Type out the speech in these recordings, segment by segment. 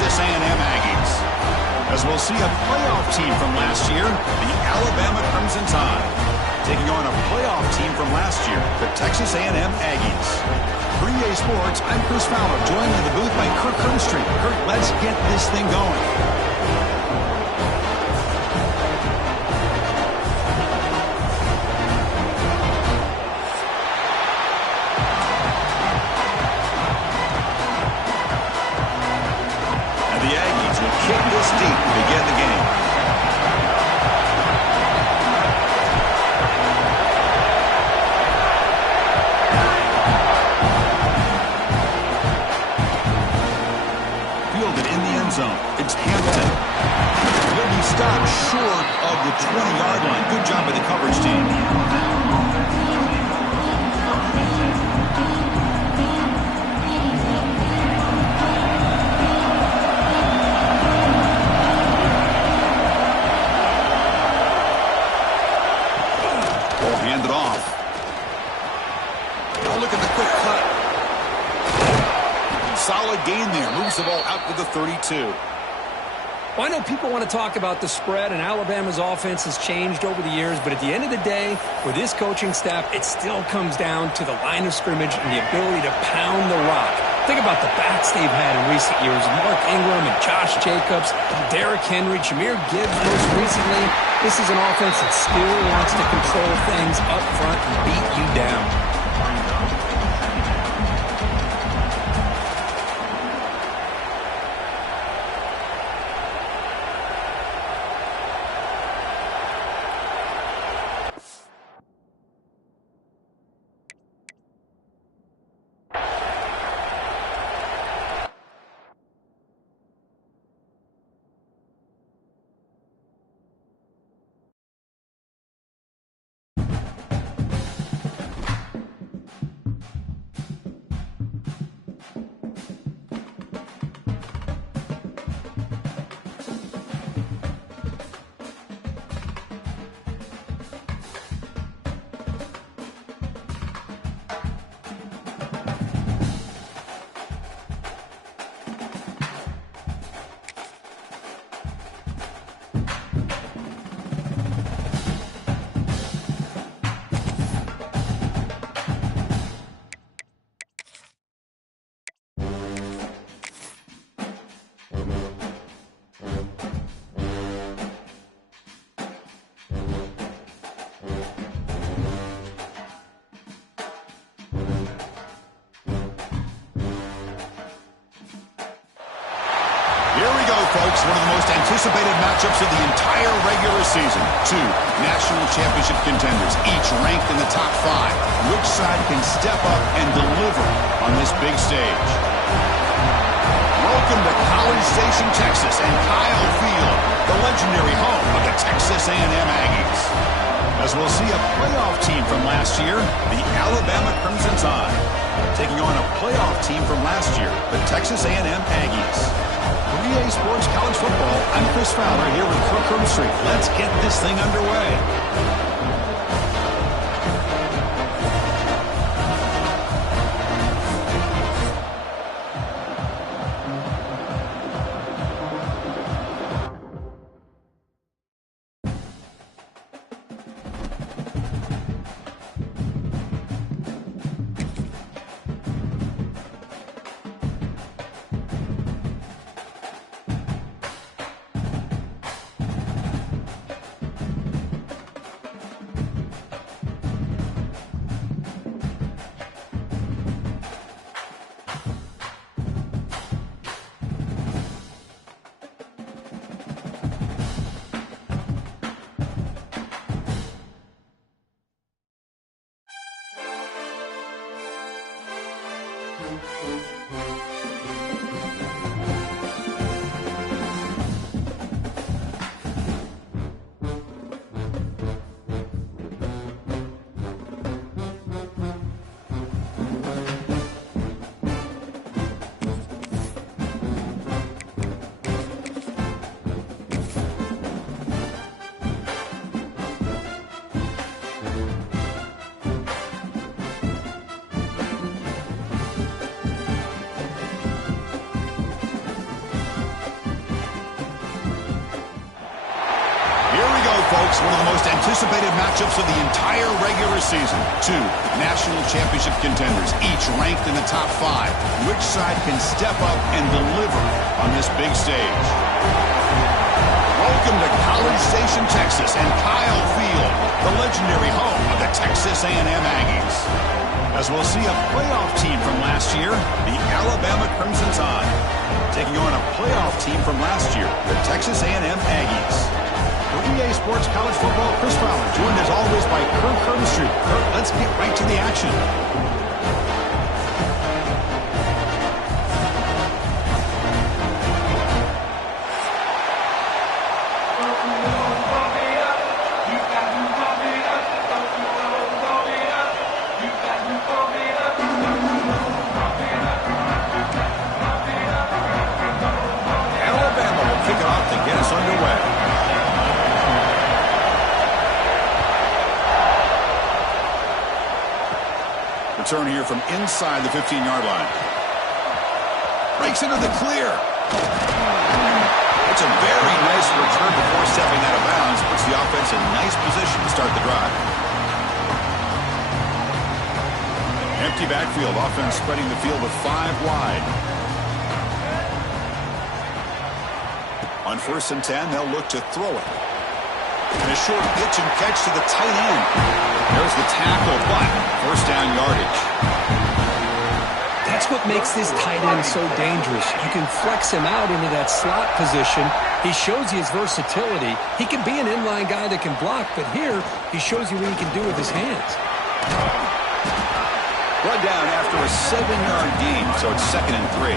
Texas A&M Aggies. As we'll see a playoff team from last year, the Alabama Crimson Tide, taking on a playoff team from last year, the Texas A&M Aggies. For EA Sports, I'm Chris Fowler, joined in the booth by Kirk Hermstreet. Kirk, let's get this thing going. And the Aggies will kick this deep to begin the game. Zone. It's Hampton. Will be stopped short of the 20-yard line. Good job by the coverage team. Ball handed off. Oh, look at the quick cut. Solid gain there. Moves the ball out to the 32. Well, I know people want to talk about the spread, and Alabama's offense has changed over the years, but at the end of the day, for this coaching staff, it still comes down to the line of scrimmage and the ability to pound the rock. Think about the backs they've had in recent years. Mark Ingram and Josh Jacobs, Derrick Henry, Jahmyr Gibbs most recently. This is an offense that still wants to control things up front and beat you down. Folks, one of the most anticipated matchups of the entire regular season. Two national championship contenders, each ranked in the top 5. Which side can step up and deliver on this big stage? Welcome to College Station, Texas, and Kyle Field, the legendary home of the Texas A&M Aggies. As we'll see a playoff team from last year, the Alabama Crimson Tide, taking on a playoff team from last year, the Texas A&M Aggies. For EA Sports College Football, I'm Chris Fowler here with Kirk Hermstreet. Let's get this thing underway. One of the most anticipated matchups of the entire regular season. Two national championship contenders, each ranked in the top 5. Which side can step up and deliver on this big stage? Welcome to College Station, Texas, and Kyle Field, the legendary home of the Texas A&M Aggies. As we'll see a playoff team from last year, the Alabama Crimson Tide, taking on a playoff team from last year, the Texas A&M Aggies. For EA Sports College Football, Chris Fowler, joined as always by Kurt Curtis. Kurt, let's get right to the action. Alabama will kick it off to get us underway. Return here from inside the 15-yard line. Breaks into the clear. It's a very nice return before stepping out of bounds. Puts the offense in nice position to start the drive. Empty backfield. Offense spreading the field with 5 wide. On 1st and 10, they'll look to throw it. And a short pitch and catch to the tight end. There's the tackle, but first down yardage. That's what makes this tight end so dangerous. You can flex him out into that slot position. He shows you his versatility. He can be an inline guy that can block, but here he shows you what he can do with his hands. Run down after a 7-yard gain, so it's 2nd and 3.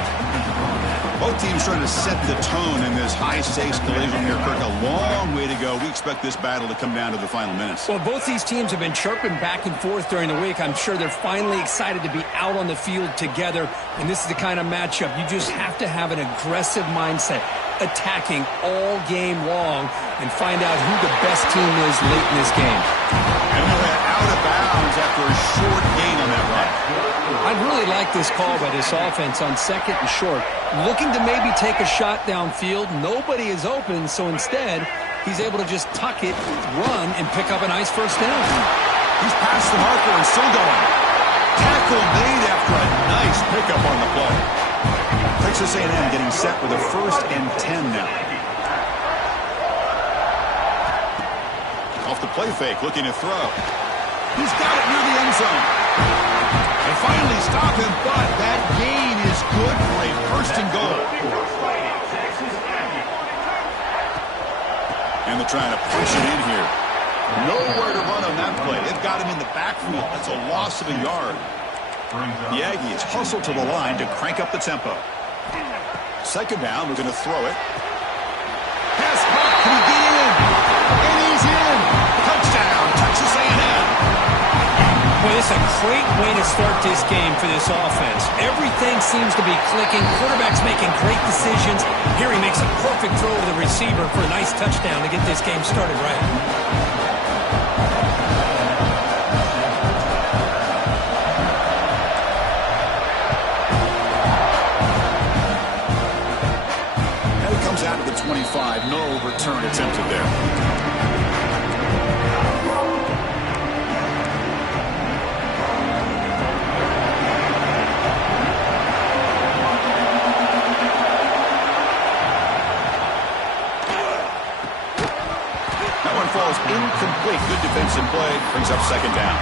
Both teams trying to set the tone in this high-stakes collision here, Kirk. A long way to go. We expect this battle to come down to the final minutes. Well, both these teams have been chirping back and forth during the week. I'm sure they're finally excited to be out on the field together, and this is the kind of matchup you just have to have an aggressive mindset, attacking all game long, and find out who the best team is late in this game. And we'll head out of bounds after a short gain on that run. I really like this call by this offense on 2nd and short. Looking to maybe take a shot downfield. Nobody is open, so instead, he's able to just tuck it, run, and pick up a nice first down. He's past the marker and still going. Tackle made after a nice pickup on the play. Texas A&M getting set with a 1st and 10 now. Off the play fake, looking to throw. He's got it near the end zone. They finally stop him, but that gain is good for a 1st and goal. And they're trying to push it in here. Nowhere to run on that play. They've got him in the backfield. That's a loss of a yard. The Aggies hustle to the line to crank up the tempo. 2nd down, we're going to throw it. Pass caught. Can he get in? And he's in. Touchdown, Texas A&M. Well, it's a great way to start this game for this offense. Everything seems to be clicking. Quarterback's making great decisions. Here he makes a perfect throw to the receiver for a nice touchdown to get this game started right. And it comes out of the 25. No return attempted there. Falls incomplete. Good defensive play. Brings up 2nd down.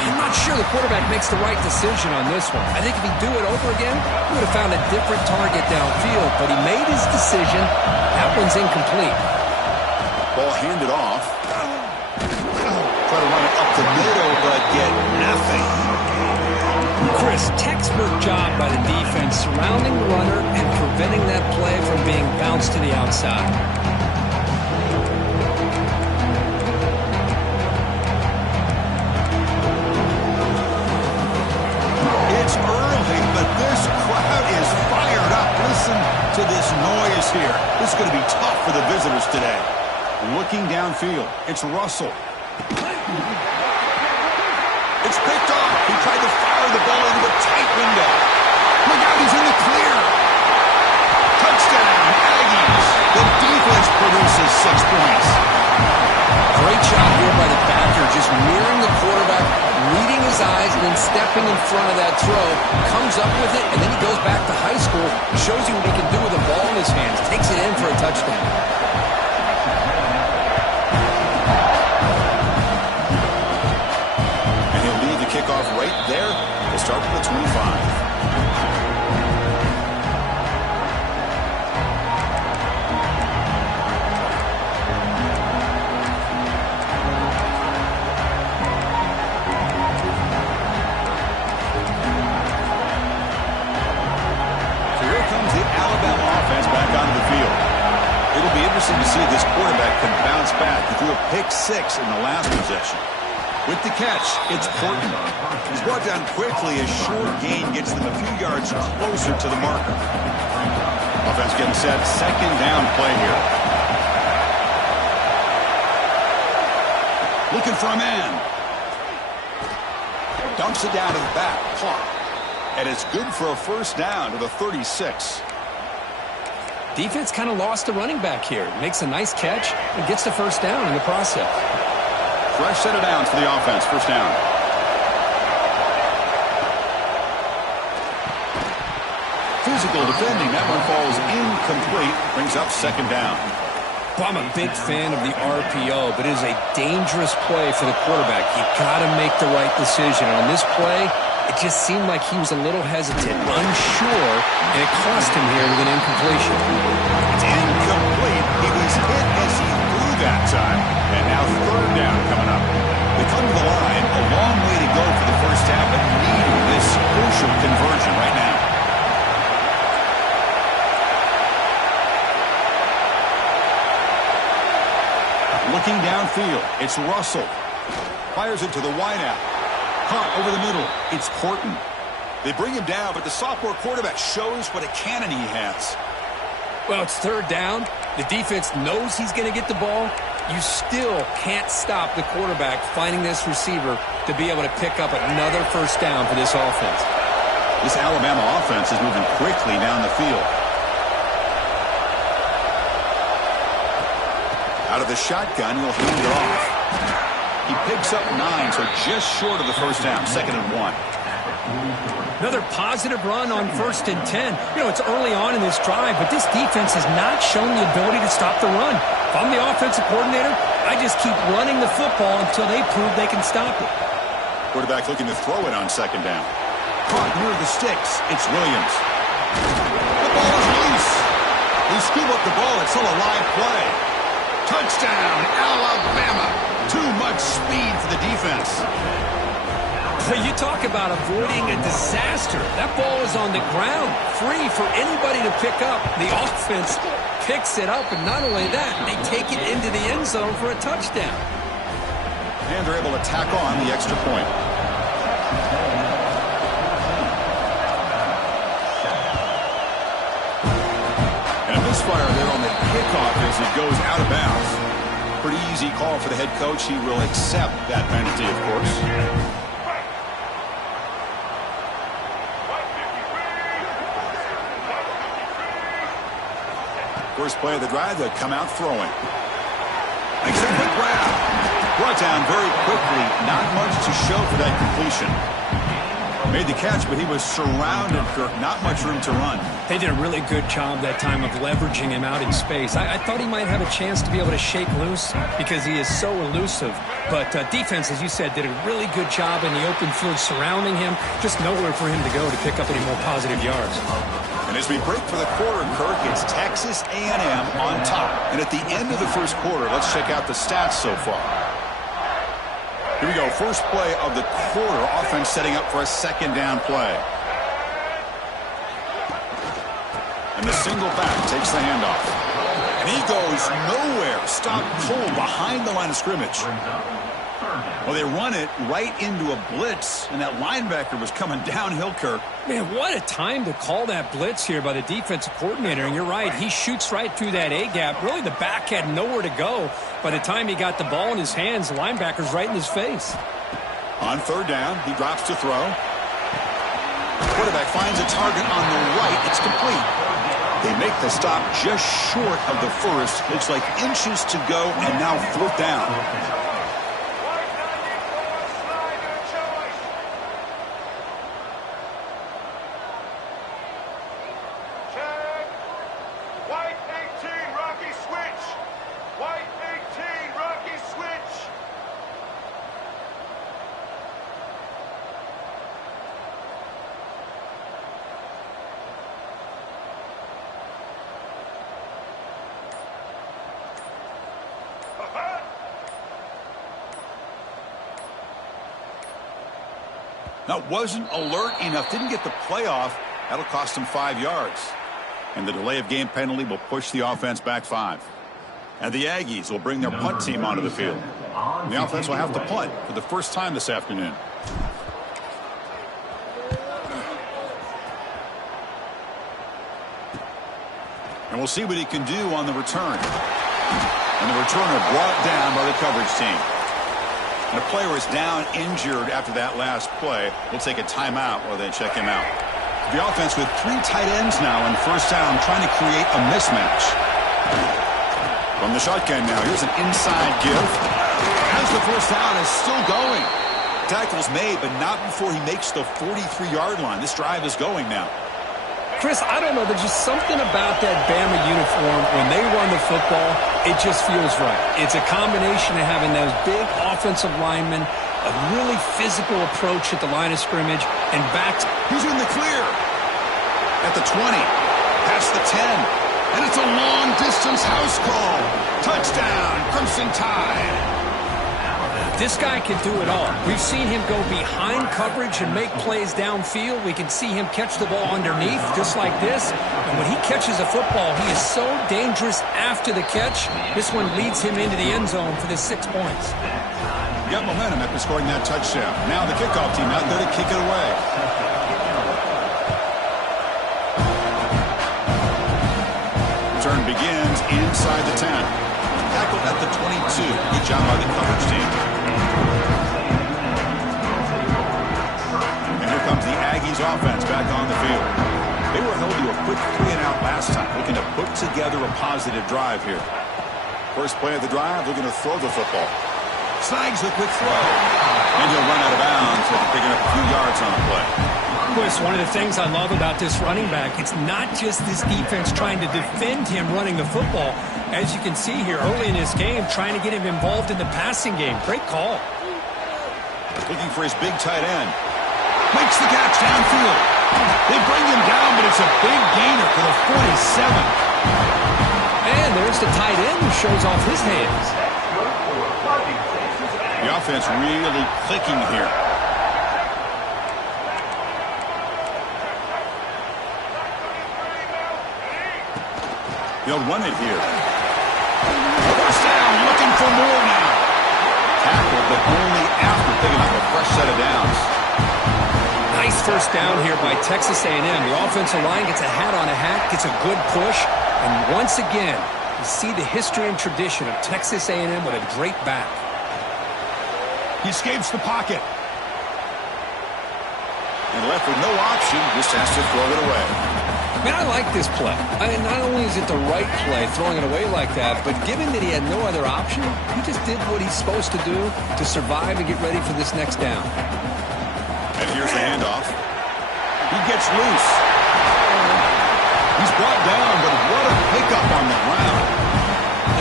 I'm not sure the quarterback makes the right decision on this one. I think if he'd do it over again, he would have found a different target downfield, but he made his decision. That one's incomplete. Ball handed off. Try to run it up the middle, but get nothing. Chris, textbook job by the defense surrounding the runner and preventing that play from being bounced to the outside. It's early, but this crowd is fired up. Listen to this noise here. This is going to be tough for the visitors today. Looking downfield, it's Russell. It's picked off. He tried to fire the ball into a tight window. Look out, he's in the clear. Touchdown, Aggies. The defense produces 6 points. mirroring the quarterback, reading his eyes, and then stepping in front of that throw, comes up with it, and then he goes back to high school, shows you what he can do with the ball in his hands, takes it in for a touchdown. And he'll leave the kickoff right there. We'll start from the 25. To see if this quarterback can bounce back. He threw a pick-6 in the last possession. With the catch, it's Porton. He's brought down quickly. A short gain gets them a few yards closer to the marker. Offense getting set. Second down play here. Looking for a man. Dumps it down to the back. Caught. And it's good for a first down to the 36. Defense kind of lost the running back here. Makes a nice catch and gets the first down in the process. Fresh set of downs for the offense. First down. Physical defending. That one falls incomplete. Brings up second down. Well, I'm a big fan of the RPO, but it is a dangerous play for the quarterback. You got to make the right decision. And on this play, it just seemed like he was a little hesitant, unsure, and it cost him here with an incompletion. It's incomplete. He was hit as he threw that time. And now third down coming up. They come to the line. A long way to go for the first half, but needing this crucial conversion right now. Looking downfield, it's Russell. Fires it to the wideout. Caught over the middle. It's Porton. They bring him down, but the sophomore quarterback shows what a cannon he has. Well, it's third down. The defense knows he's going to get the ball. You still can't stop the quarterback finding this receiver to be able to pick up another first down for this offense. This Alabama offense is moving quickly down the field. Out of the shotgun, he'll hand it off. He picks up 9, so just short of the first down. 2nd and 1. Another positive run on 1st and 10. You know, it's early on in this drive, but this defense has not shown the ability to stop the run. If I'm the offensive coordinator, I just keep running the football until they prove they can stop it. Quarterback looking to throw it on 2nd down. Caught near the sticks. It's Williams. The ball is loose. They scoop up the ball. It's still a live play. Touchdown, Alabama. Too much speed for the defense. You talk about avoiding a disaster. That ball is on the ground, free for anybody to pick up. The offense picks it up, and not only that, they take it into the end zone for a touchdown. And they're able to tack on the extra point. And a misfire there on the kickoff as it goes out of bounds. Pretty easy call for the head coach. He will accept that penalty, of course. First play of the drive, they'll come out throwing. Makes a quick grab. Brought down very quickly. Not much to show for that completion. Made the catch, but he was surrounded, Kirk. Not much room to run. They did a really good job that time of leveraging him out in space. I thought he might have a chance to be able to shake loose because he is so elusive. But defense, as you said, did a really good job in the open field surrounding him. Just nowhere for him to go to pick up any more positive yards. And as we break for the quarter, Kirk, it's Texas A&M on top. And at the end of the first quarter, let's check out the stats so far. Here we go. First play of the quarter. Offense setting up for a 2nd down play. And the single back takes the handoff. And he goes nowhere. Stopped cold behind the line of scrimmage. Well, they run it right into a blitz, and that linebacker was coming downhill, Kirk. Man, what a time to call that blitz here by the defensive coordinator. And you're right, he shoots right through that A-gap. Really, the back had nowhere to go. By the time he got the ball in his hands, the linebacker's right in his face. On 3rd down, he drops to throw. Quarterback finds a target on the right. It's complete. They make the stop just short of the first. Looks like inches to go, and now 4th down. That wasn't alert enough. Didn't get the playoff. That'll cost him 5 yards. And the delay of game penalty will push the offense back 5. And the Aggies will bring their punt team onto the field. And the offense will have to punt for the first time this afternoon. And we'll see what he can do on the return. And the returner brought down by the coverage team. And a player is down injured after that last play. We'll take a timeout while they check him out. The offense with 3 tight ends now on first down, trying to create a mismatch. From the shotgun now, here's an inside give. As the first down is still going. Tackle's made, but not before he makes the 43-yard line. This drive is going now. Chris, I don't know. There's just something about that Bama uniform. When they run the football, it just feels right. It's a combination of having those big offensive linemen, a really physical approach at the line of scrimmage, and back. He's in the clear. At the 20, past the 10. And it's a long-distance house call. Touchdown, Crimson Tide. This guy can do it all. We've seen him go behind coverage and make plays downfield. We can see him catch the ball underneath, just like this. And when he catches a football, he is so dangerous after the catch. This one leads him into the end zone for the 6 points. Got momentum after scoring that touchdown. Now the kickoff team out there to kick it away. Return begins inside the 10. Tackled at the 22. Good job by the coverage team. And here comes the Aggies offense back on the field. They were held to a quick 3-and-out last time, looking to put together a positive drive here. First play of the drive, looking to throw the football. Snags the quick throw. And he'll run out of bounds after picking up a few yards on the play. Chris, one of the things I love about this running back, it's not just this defense trying to defend him running the football. As you can see here early in this game, trying to get him involved in the passing game. Great call. Looking for his big tight end. Makes the catch downfield. They bring him down, but it's a big gainer for the 47. And there's the tight end who shows off his hands. The offense really clicking here. They'll run it here. First down, looking for more now. Tackled, but only after picking up a fresh set of downs. Nice first down here by Texas A&M. The offensive line gets a hat on a hat, gets a good push, and once again, you see the history and tradition of Texas A&M with a great back. He escapes the pocket. And left with no option, just has to throw it away. Man, I like this play. Not only is it the right play, throwing it away like that, but given that he had no other option, he just did what he's supposed to do to survive and get ready for this next down. And here's the handoff. He gets loose. He's brought down, but what a pickup on the ground.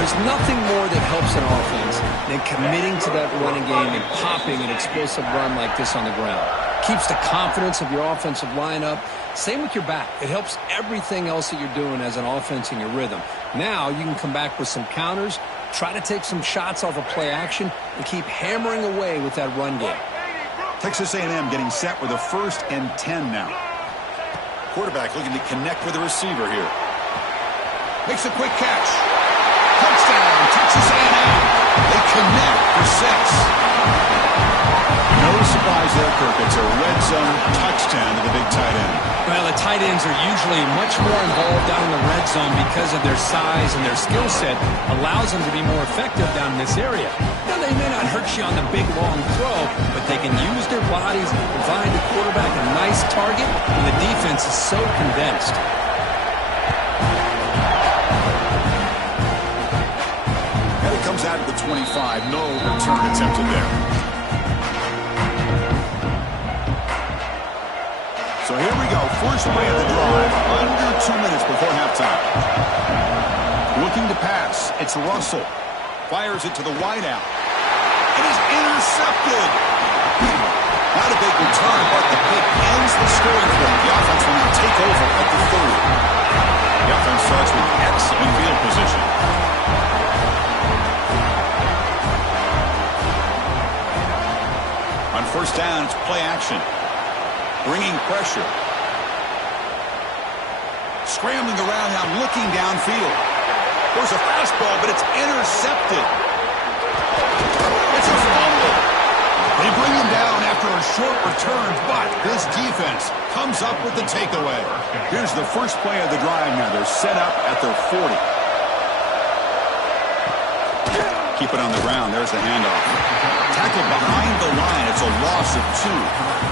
There's nothing more that helps an offense than committing to that running game and popping an explosive run like this on the ground. Keeps the confidence of your offensive lineup. Same with your back. It helps everything else that you're doing as an offense in your rhythm. Now you can come back with some counters, try to take some shots off of play action, and keep hammering away with that run game. Texas A&M getting set with a 1st and 10 now. Quarterback looking to connect with the receiver here. Makes a quick catch. Touchdown, Texas A&M. They connect for 6. No surprise there, Kirk. It's a red zone touchdown to the big tight end. Well, the tight ends are usually much more involved down in the red zone because of their size and their skill set allows them to be more effective down in this area. Now, they may not hurt you on the big, long throw, but they can use their bodies and provide the quarterback a nice target when the defense is so condensed. And it comes out of the 25. No return attempted there. So here we go. First play of the drive. Under 2 minutes before halftime. Looking to pass. It's Russell. Fires it to the wideout. It is intercepted. Not a big return, but the pick ends the scoring play. The offense will now take over at the 30. The offense starts with excellent field position. On first down, it's play action. bringing pressure. Scrambling around now, looking downfield. There's a fastball, but it's intercepted. It's a fumble. They bring him down after a short return, but this defense comes up with the takeaway. Here's the first play of the drive now. They're set up at their 40. Keep it on the ground. There's the handoff. Tackled behind the line. It's a loss of 2.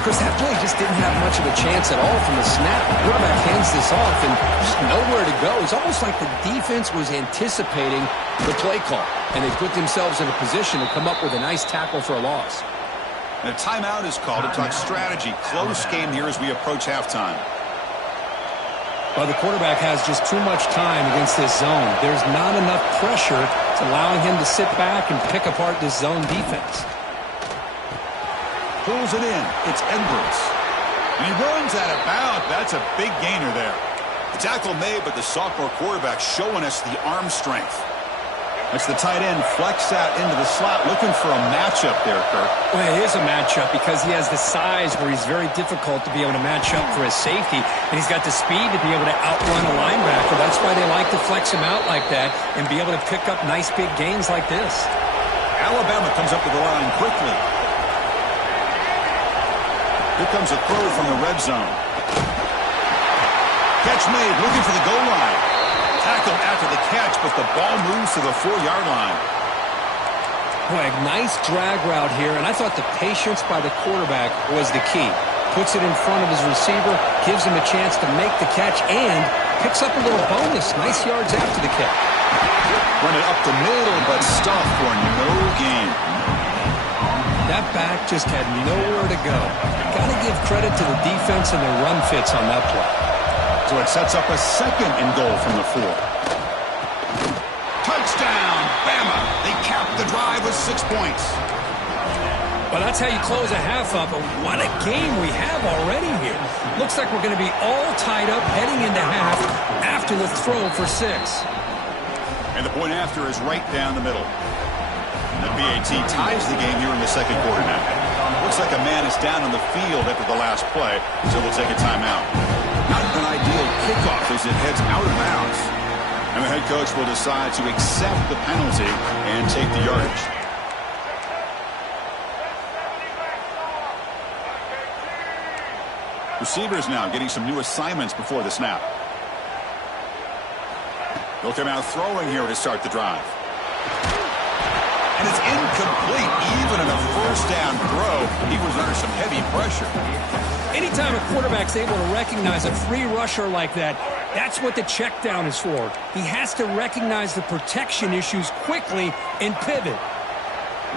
Chris, that play just didn't have much of a chance at all from the snap. The quarterback hands this off and just nowhere to go. It's almost like the defense was anticipating the play call, and they put themselves in a position to come up with a nice tackle for a loss. And a timeout is called to talk strategy. Close game here as we approach halftime. Well, the quarterback has just too much time against this zone. There's not enough pressure to allowing him to sit back and pick apart this zone defense. Pulls it in. It's Edwards. And he runs out of bounds. That's a big gainer there. The tackle made, but the sophomore quarterback showing us the arm strength. That's the tight end flex out into the slot, looking for a matchup there, Kirk. Well, it is a matchup because he has the size where he's very difficult to be able to match up for his safety, and he's got the speed to be able to outrun a linebacker. That's why they like to flex him out like that and be able to pick up nice big gains like this. Alabama comes up to the line quickly. Here comes a throw from the red zone. Catch made, looking for the goal line. Tackled after the catch, but the ball moves to the 4-yard line. Boy, a nice drag route here, and I thought the patience by the quarterback was the key. Puts it in front of his receiver, gives him a chance to make the catch, and picks up a little bonus. Nice yards after the catch. Run it up the middle, but stuffed for no gain. That back just had nowhere to go. Got to give credit to the defense and their run fits on that play. So it sets up a second and goal from the 4. Touchdown, Bama. They cap the drive with 6 points. Well, that's how you close a half up. But what a game we have already here. Looks like we're going to be all tied up heading into half after the throw for 6. And the point after is right down the middle. The BAT ties the game here in the second quarter now. Looks like a man is down on the field after the last play, so we'll take a timeout. Not an ideal kickoff as it heads out of bounds. And the head coach will decide to accept the penalty and take the yardage. Receivers now getting some new assignments before the snap. They'll come out throwing here to start the drive. And it's incomplete. Even in a first down throw, he was under some heavy pressure. Anytime a quarterback's able to recognize a free rusher like that, that's what the check down is for. He has to recognize the protection issues quickly and pivot.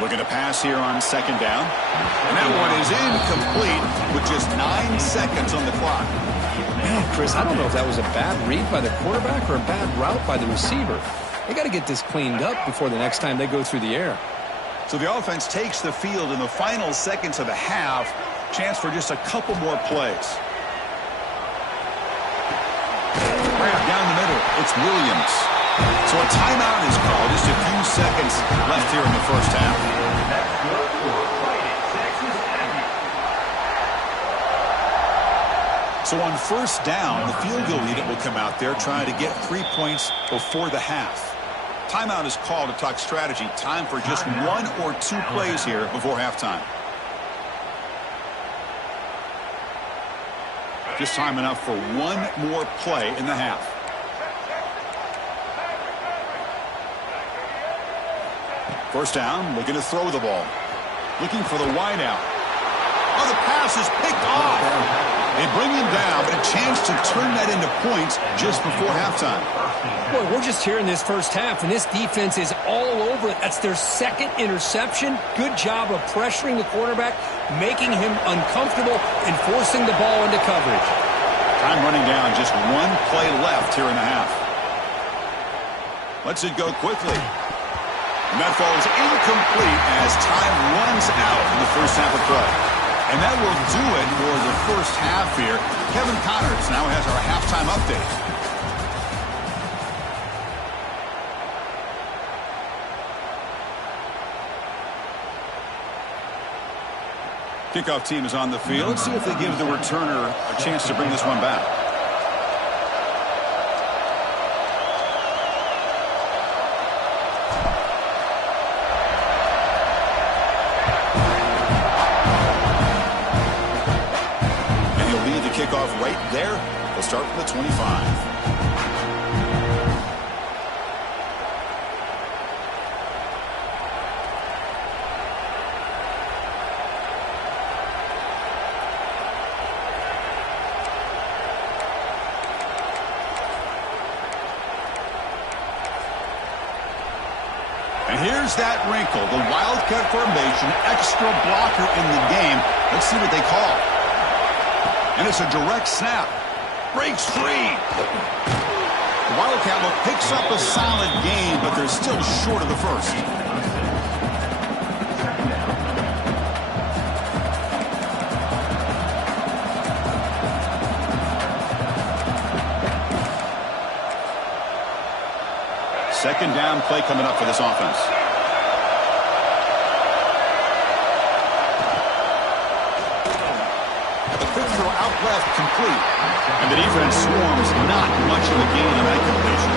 Looking to pass here on second down. And that one is incomplete with just 9 seconds on the clock. Man, Chris, I don't know if that was a bad read by the quarterback or a bad route by the receiver. They got to get this cleaned up before the next time they go through the air. So the offense takes the field in the final seconds of the half. Chance for just a couple more plays. Right down the middle, it's Williams. So a timeout is called. Just a few seconds left here in the first half. So on first down, the field goal unit will come out there trying to get 3 points before the half. Timeout is called to talk strategy. Time for just 1 or 2 plays here before halftime. Just time enough for 1 more play in the half. First down, looking to throw the ball. Looking for the wide out. Oh, the pass is picked off. They bring him down, but a chance to turn that into points just before halftime. Boy, we're just here in this first half, and this defense is all over it. That's their second interception. Good job of pressuring the quarterback, making him uncomfortable, and forcing the ball into coverage. Time running down, just 1 play left here in the half. Lets it go quickly. And that falls incomplete as time runs out in the first half of play. And that will do it for the first half here. Kevin Connors now has our halftime update. Kickoff team is on the field. Let's see if they give the returner a chance to bring this one back. And he'll lead the kickoff right there. They'll start from the 25. Here's that wrinkle, the wildcat formation, extra blocker in the game. Let's see what they call. And it's a direct snap. Breaks free. The wildcat look picks up a solid gain, but they're still short of the first. Second down play coming up for this offense. The quick throw out left complete. And the defense swarms, not much of a gain on that completion.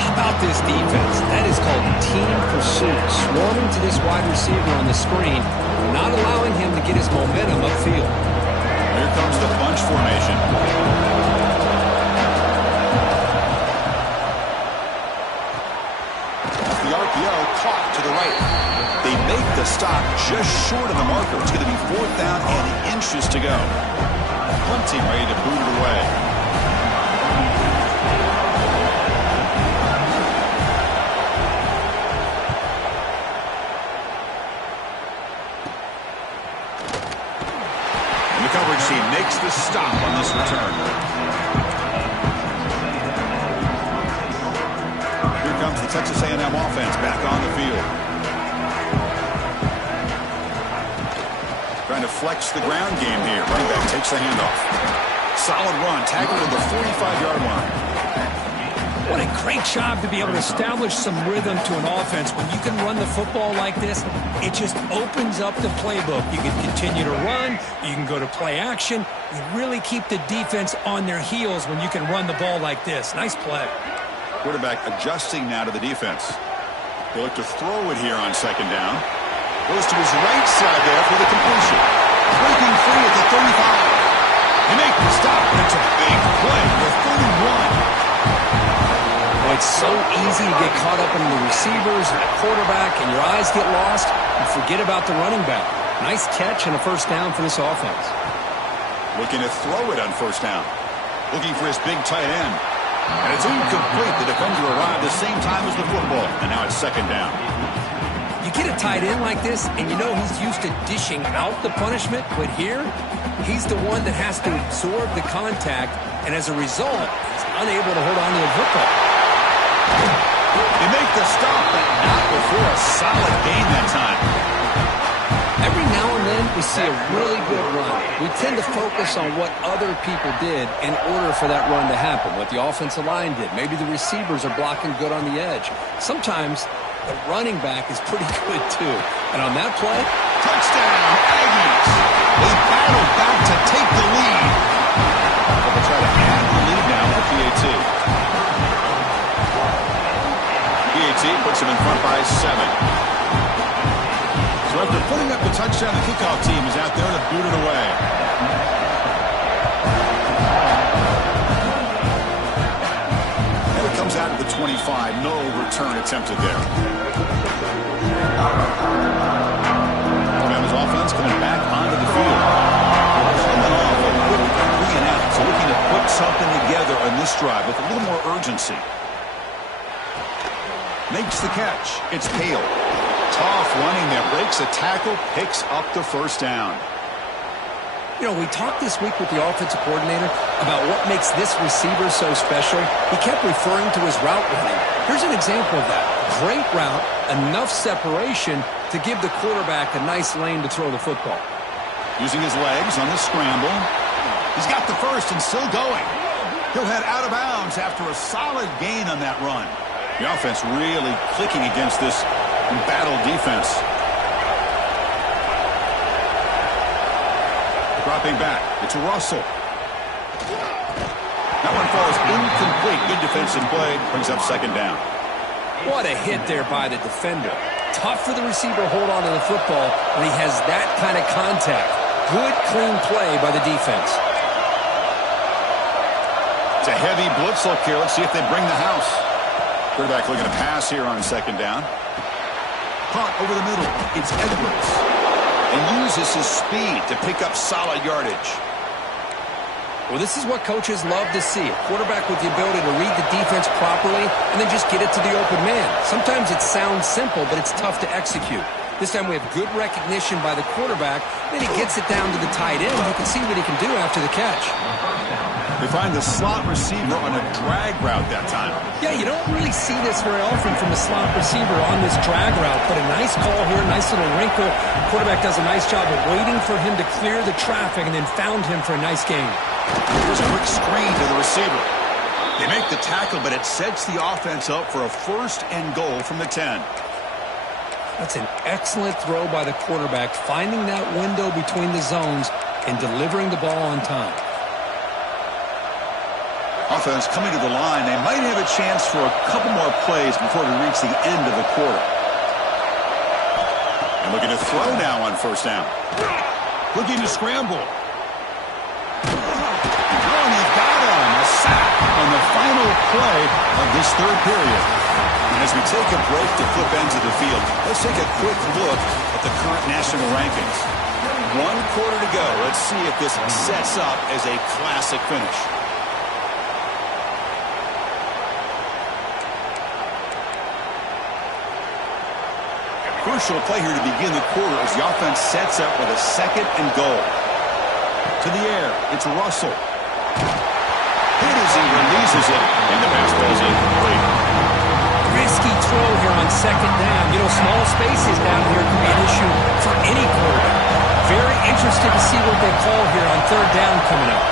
How about this defense? That is called team pursuit. Swarming to this wide receiver on the screen, not allowing him to get his momentum upfield. Here comes the bunch formation. Caught to the right. They make the stop just short of the marker. It's going to be 4th down and inches to go. Hunting ready to boot it away. And the coverage team makes the stop on this return. Comes the Texas A&M offense back on the field. Trying to flex the ground game here. Running back takes the handoff. Solid run. Tackled at the 45-yard line. What a great job to be able to establish some rhythm to an offense. When you can run the football like this, it just opens up the playbook. You can continue to run. You can go to play action. You really keep the defense on their heels when you can run the ball like this. Nice play. Quarterback adjusting now to the defense. He'll look to throw it here on second down. Goes to his right side there for the completion. Breaking free at the 35. They make the stop, and it's a big play for 31. Well, it's so easy to get caught up in the receivers and the quarterback, and your eyes get lost. You forget about the running back. Nice catch and a first down for this offense. Looking to throw it on first down. Looking for his big tight end. And it's incomplete. The defender arrived the same time as the football. And now it's second down. You get a tight end like this, and you know he's used to dishing out the punishment. But here, he's the one that has to absorb the contact. And as a result, he's unable to hold on to the football. They make the stop, but not before a solid gain that time. Every now and then, we see a really good run. We tend to focus on what other people did in order for that run to happen, what the offensive line did. Maybe the receivers are blocking good on the edge. Sometimes the running back is pretty good, too. And on that play, touchdown, Aggies. They battle back to take the lead. They'll try to add the lead now for PAT. PAT puts him in front by 7. So after putting up the touchdown, the kickoff team is out there to boot it away. And it comes out at the 25. No return attempted there. Alabama's offense coming back onto the field. Coming off a quick 3-and-out. So looking to put something together on this drive with a little more urgency. Makes the catch. It's Hale. Tough running there. Breaks a tackle. Picks up the first down. You know, we talked this week with the offensive coordinator about what makes this receiver so special. He kept referring to his route running. Here's an example of that. Great route, enough separation to give the quarterback a nice lane to throw the football. Using his legs on the scramble. He's got the first and still going. He'll head out of bounds after a solid gain on that run. The offense really clicking against this embattled defense. Dropping back. It's Russell. That one falls incomplete. Good defensive play. Brings up second down. What a hit there by the defender. Tough for the receiver to hold on to the football when he has that kind of contact. Good, clean play by the defense. It's a heavy blitz look here. Let's see if they bring the house. Quarterback looking to pass here on second down. Caught over the middle. It's Edwards. And uses his speed to pick up solid yardage. Well, this is what coaches love to see. A quarterback with the ability to read the defense properly and then just get it to the open man. Sometimes it sounds simple, but it's tough to execute. This time we have good recognition by the quarterback. Then he gets it down to the tight end. You can see what he can do after the catch. They find the slot receiver on a drag route that time. Yeah, you don't really see this very often from a slot receiver on this drag route. But a nice call here, nice little wrinkle. Quarterback does a nice job of waiting for him to clear the traffic and then found him for a nice gain. Here's a quick screen to the receiver. They make the tackle, but it sets the offense up for a first and goal from the 10. That's an excellent throw by the quarterback, finding that window between the zones and delivering the ball on time. Offense coming to the line. They might have a chance for a couple more plays before we reach the end of the quarter. And looking to throw now on first down. Looking to scramble. And they've got him. A sack on the final play of this third period. And as we take a break to flip ends of the field, let's take a quick look at the current national rankings. 1 quarter to go. Let's see if this sets up as a classic finish. Crucial play here to begin the quarter as the offense sets up with a second and goal. To the air, it's Russell. Hit as he releases it, and the pass ball is incomplete. Risky throw here on second down. You know, small spaces down here can be an issue for any quarterback. Very interested to see what they call here on third down coming up.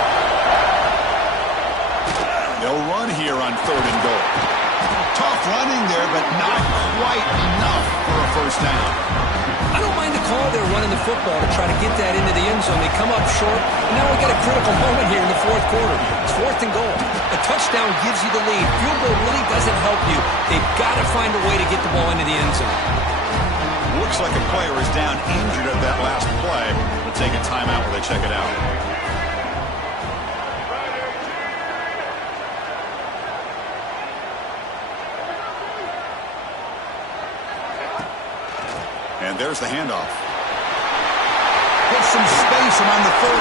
They'll run here on third and goal. Tough running there, but not quite enough for a first down. I don't mind the call there running the football to try to get that into the end zone. They come up short, and now we got a critical moment here in the fourth quarter. It's fourth and goal. A touchdown gives you the lead. Field goal really doesn't help you. They've got to find a way to get the ball into the end zone. Looks like a player is down injured at that last play. We'll take a timeout while they check it out. And there's the handoff. Get some space around the 30.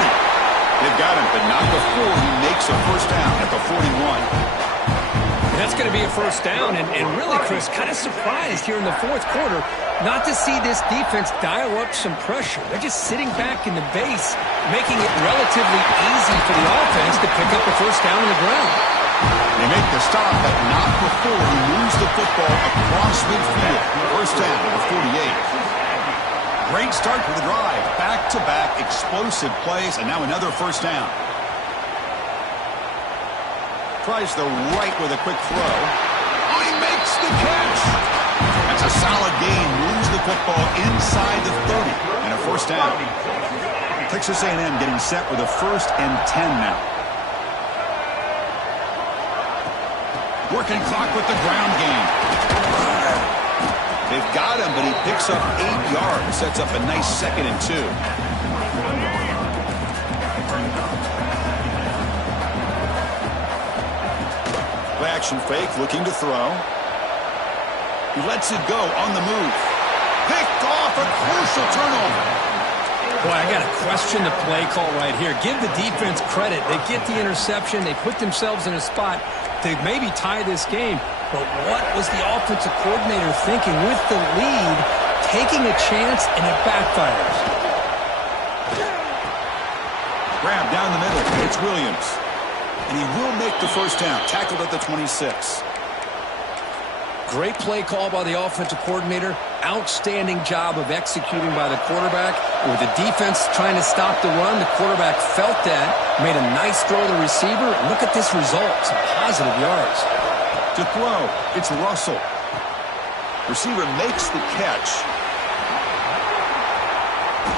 They've got him, but not before he makes a first down at the 41. That's going to be a first down, and really, Chris, kind of surprised here in the fourth quarter not to see this defense dial up some pressure. They're just sitting back in the base, making it relatively easy for the offense to pick up a first down on the ground. They make the stop, but not before he moves the football across midfield. First down at the 48. Great start for the drive. Back-to-back explosive plays, and now another first down. Tries the right with a quick throw. Oh, he makes the catch. That's a solid gain. Moves the football inside the 30. And a first down. Texas A&M getting set with a first and 10 now. Working clock with the ground game. They've got him, but he picks up 8 yards. Sets up a nice second and 2. Play action fake, looking to throw. He lets it go on the move. Picked off, a crucial turnover. Boy, I got to question the play call right here. Give the defense credit. They get the interception. They put themselves in a spot to maybe tie this game. But what was the offensive coordinator thinking with the lead, taking a chance, and it backfires? Grab down the middle. It's Williams. And he will make the first down. Tackled at the 26. Great play call by the offensive coordinator. Outstanding job of executing by the quarterback. With the defense trying to stop the run, the quarterback felt that, made a nice throw to the receiver. Look at this result. Some positive yards. To throw, it's Russell. Receiver makes the catch.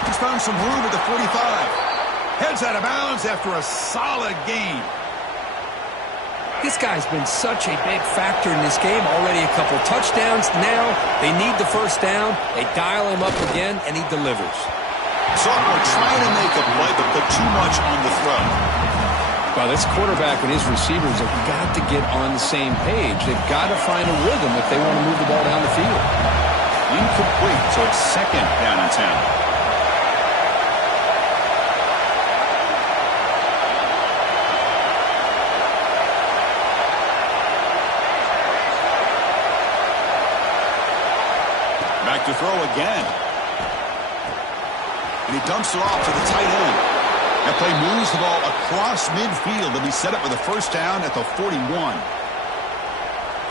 He's found some room at the 45. Heads out of bounds after a solid gain. This guy's been such a big factor in this game. Already a couple touchdowns. Now they need the first down. They dial him up again, and he delivers. Sophomore trying to make a play, but put too much on the throw. Well, this quarterback and his receivers have got to get on the same page. They've got to find a rhythm if they want to move the ball down the field. Incomplete, so it's second down and 10. Back to throw again. And he dumps it off to the tight end. That play moves the ball across midfield to be set up with a first down at the 41.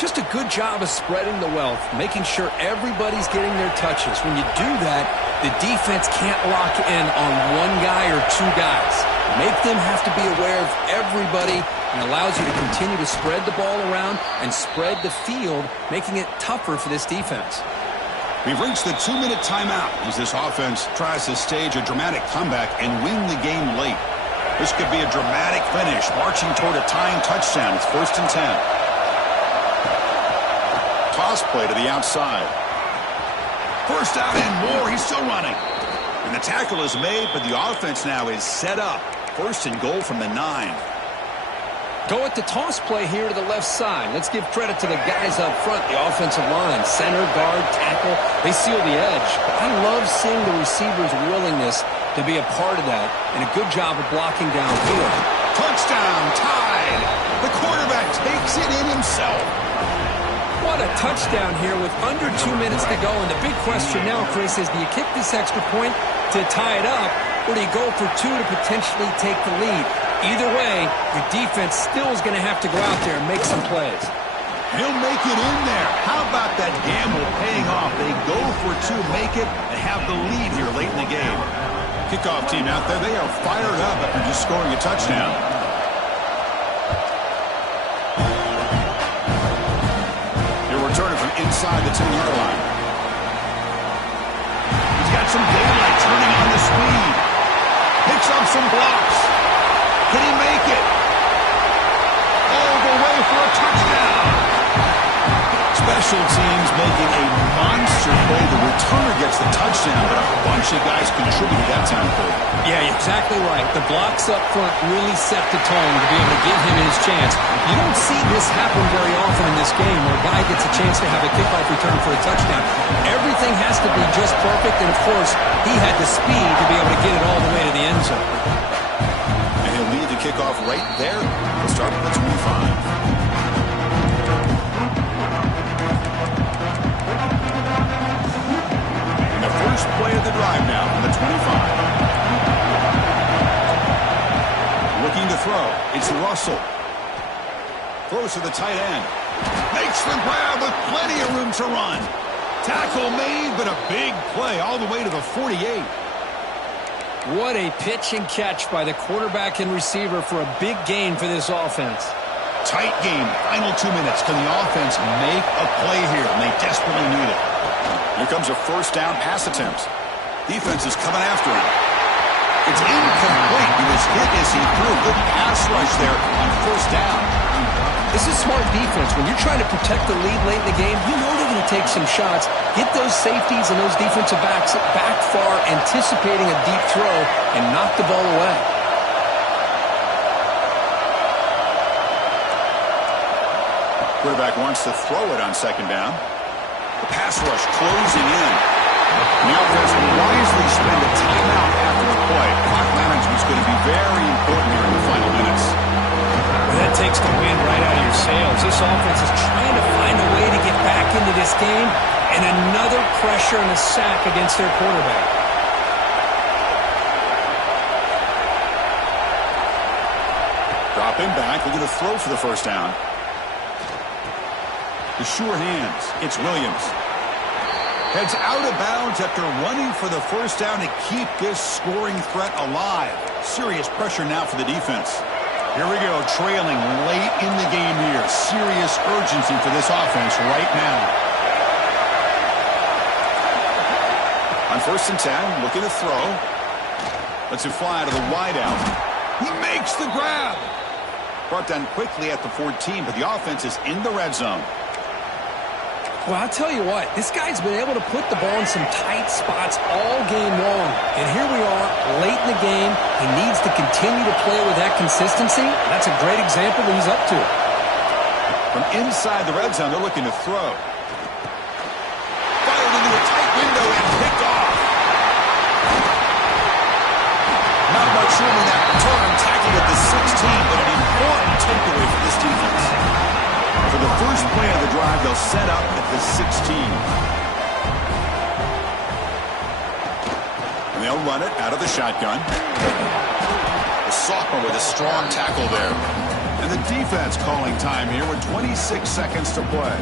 Just a good job of spreading the wealth, making sure everybody's getting their touches. When you do that, the defense can't lock in on one guy or two guys. Make them have to be aware of everybody, and allows you to continue to spread the ball around and spread the field, making it tougher for this defense. We've reached the 2-minute timeout as this offense tries to stage a dramatic comeback and win the game late. This could be a dramatic finish, marching toward a tying touchdown. It's 1st and 10. Toss play to the outside. First out and more. He's still running. And the tackle is made, but the offense now is set up. 1st and goal from the 9. Go at the toss play here to the left side. Let's give credit to the guys up front, the offensive line, center, guard, tackle. They seal the edge. I love seeing the receivers' willingness to be a part of that, and a good job of blocking downfield. Touchdown, tied. The quarterback takes it in himself. What a touchdown here with under 2 minutes to go. And the big question now, Chris, is do you kick this extra point to tie it up, or do you go for 2 to potentially take the lead? Either way, your defense still is going to have to go out there and make some plays. He'll make it in there. How about that gamble paying off? They go for 2, make it, and have the lead here late in the game. Kickoff team out there, they are fired up after just scoring a touchdown. He'll return it from inside the 10-yard line. He's got some daylight turning on the speed. Picks up some blocks. Can he make it? All the way for a touchdown. Special teams making a monster play. The returner gets the touchdown, but a bunch of guys contributed that time for it. Yeah, exactly right. The blocks up front really set the tone to be able to give him his chance. You don't see this happen very often in this game where a guy gets a chance to have a kickoff return for a touchdown. Everything has to be just perfect, and of course, he had the speed to be able to get it all the way to the end zone. Lead the kickoff right there. We'll start with the 25. And the first play of the drive now from the 25. Looking to throw. It's Russell. Throws to the tight end. Makes the grab with plenty of room to run. Tackle made, but a big play all the way to the 48. What a pitch and catch by the quarterback and receiver for a big gain for this offense. Tight game, final 2 minutes. Can the offense make a play here? And they desperately need it. Here comes a first down pass attempt. Defense is coming after him. It's incomplete. He was hit as he threw. Good pass rush there on first down. This is smart defense. When you're trying to protect the lead late in the game, you know they're going to take some shots. Get those safeties and those defensive backs back far, anticipating a deep throw, and knock the ball away. Quarterback wants to throw it on second down. The pass rush closing in. The offense will wisely spend a timeout after the play. Clock management is going to be very important here in the final minutes. That takes the wind right out of your sails. This offense is trying to find a way to get back into this game, and another pressure and a sack against their quarterback. Dropping back, looking to throw for the first down. The sure hands. It's Williams. Heads out of bounds after running for the first down to keep this scoring threat alive. Serious pressure now for the defense. Here we go, trailing late in the game here. Serious urgency for this offense right now. On 1st and 10, looking to throw. Lets it fly to the wideout. He makes the grab. Brought down quickly at the 14, but the offense is in the red zone. Well, I'll tell you what, this guy's been able to put the ball in some tight spots all game long. And here we are, late in the game. He needs to continue to play with that consistency. That's a great example that he's up to. From inside the red zone, they're looking to throw. Fired into a tight window and picked off. Not much room in that return. Tackled at the 16, but an important takeaway for this defense. For the first play of the drive, they'll set up at the 16. And they'll run it out of the shotgun. The sophomore with a strong tackle there. And the defense calling time here with 26 seconds to play.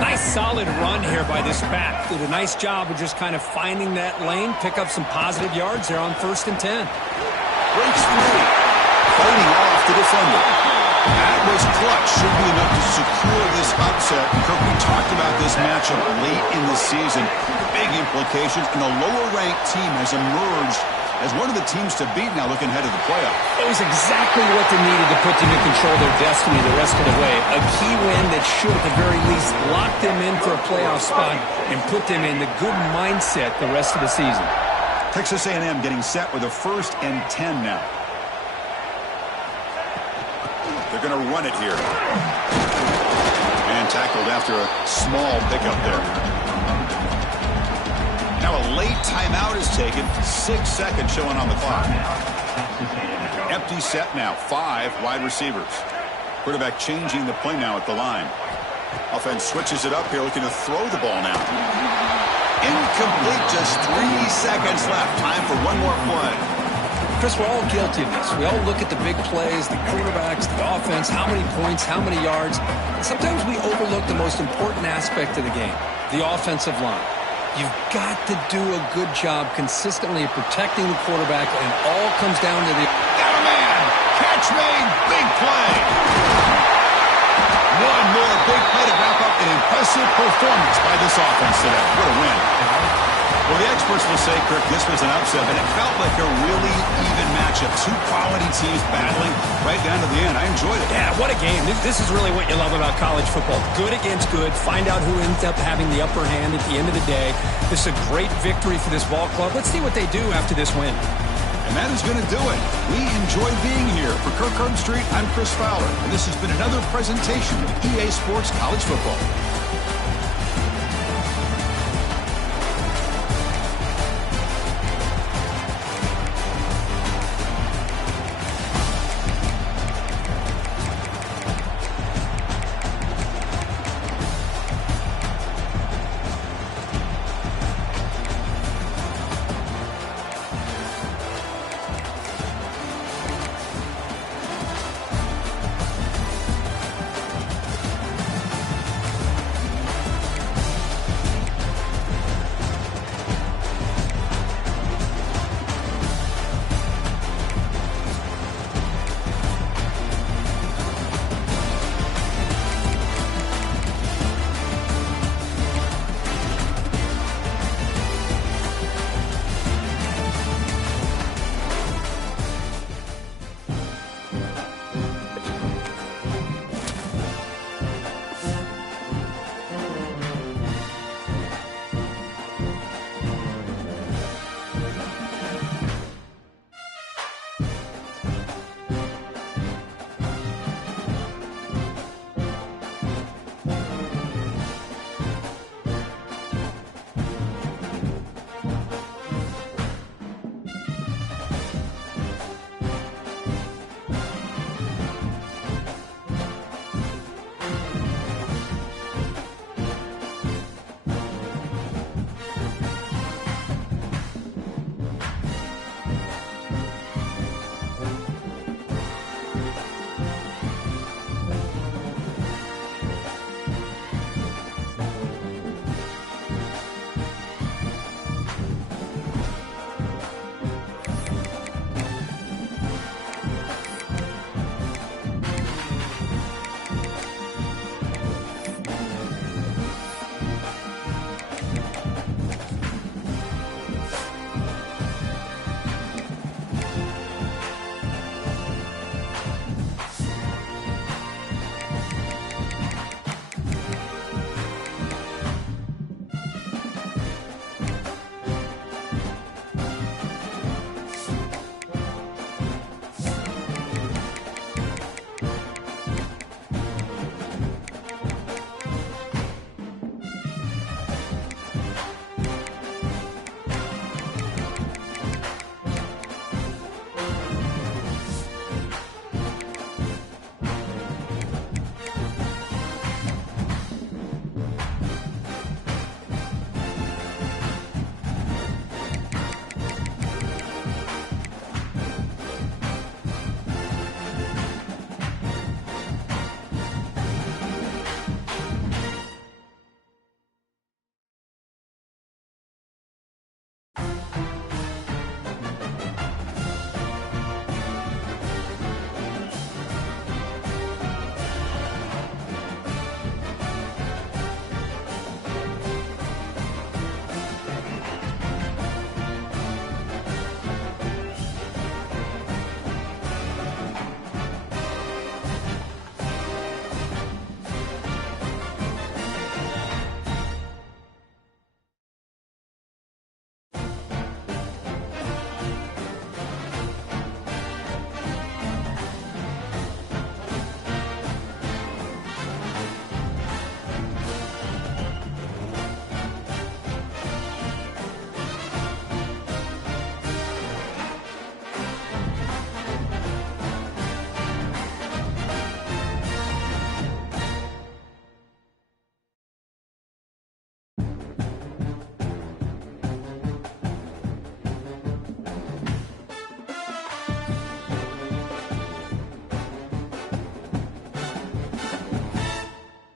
Nice solid run here by this back. Did a nice job of just kind of finding that lane, pick up some positive yards there on 1st and 10. Breaks free. Fighting off the defender. That was clutch. Should be enough to secure this upset. Kirk, we talked about this matchup late in the season. Big implications, and the lower-ranked team has emerged as one of the teams to beat now looking ahead of the playoff. It was exactly what they needed to put them in control of their destiny the rest of the way. A key win that should, at the very least, lock them in for a playoff spot and put them in the good mindset the rest of the season. Texas A&M getting set with a 1st and 10 now. They're going to run it here. And tackled after a small pickup there. Now a late timeout is taken. 6 seconds showing on the clock. Empty set now. 5 wide receivers. Quarterback changing the play now at the line. Offense switches it up here, looking to throw the ball now. Incomplete. Just 3 seconds left. Time for one more play. Chris, we're all guilty of this. We all look at the big plays, the quarterbacks, the offense, how many points, how many yards. Sometimes we overlook the most important aspect of the game, the offensive line. You've got to do a good job consistently protecting the quarterback, and it all comes down to the... Got a man! Catch made! Big play! One more big play to wrap up an impressive performance by this offense today. What a win. Well, the experts will say, Kirk, this was an upset, but it felt like a really even matchup. 2 quality teams battling right down to the end. I enjoyed it. Yeah, what a game. This is really what you love about college football. Good against good. Find out who ends up having the upper hand at the end of the day. This is a great victory for this ball club. Let's see what they do after this win. And that is going to do it. We enjoy being here. For Kirk Street, I'm Chris Fowler, and this has been another presentation of EA Sports College Football.